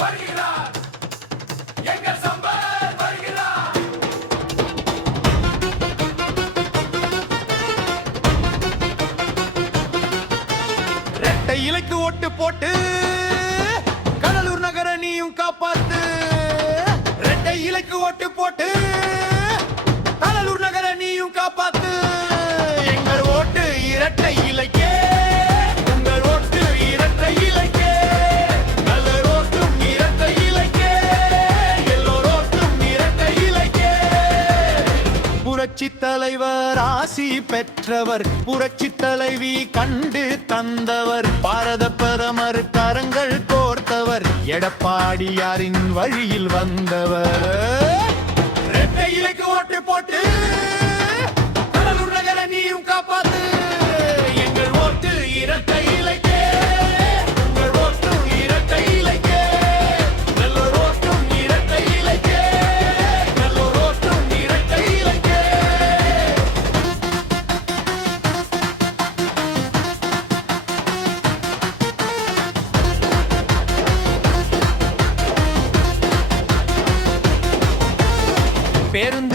வருகிறார் எங்கள் சம்பத் வருகிறார். இரட்டை இலைக்கு ஓட்டு போட்டு கடலூர் நகர நீயும் காப்பாத்து. இரட்டை இலைக்கு ஓட்டு போட்டு கடலூர் நகர நீயும் காப்பாத்து. எங்கள் ஓட்டு இரட்டை இலைக்கே, உங்கள் ஓட்டு இரட்டை இலைக்கே. நல்லர் ஓட்டும் இரட்டை இலைக்கே, எல்லோர் ஓட்டும் இரட்டை இலைக்கே. புரட்சி தலைவர் ஆசி பெற்றவர், புரட்சி தலைவி கண்டு தந்தவர், பாரத பிரதமர் கரங்கள் கோர்த்தவர், எடப்பாடியாரின் வழியில் வந்தவர். இரட்டை இலைக்கு ஓட்டு போட்டு கடலூர் நகர நீயும் காப்பாத்து. எங்கள் ஓட்டு இரட்டை இலைக்கே, உங்கள் ஓட்டும் இரட்டை இலைக்கே. நல்லோர் ஓட்டும் இரட்டை இலைக்கே, நல்லோர் ஓட்டும் இரட்டை இலைக்கே. பேருந்து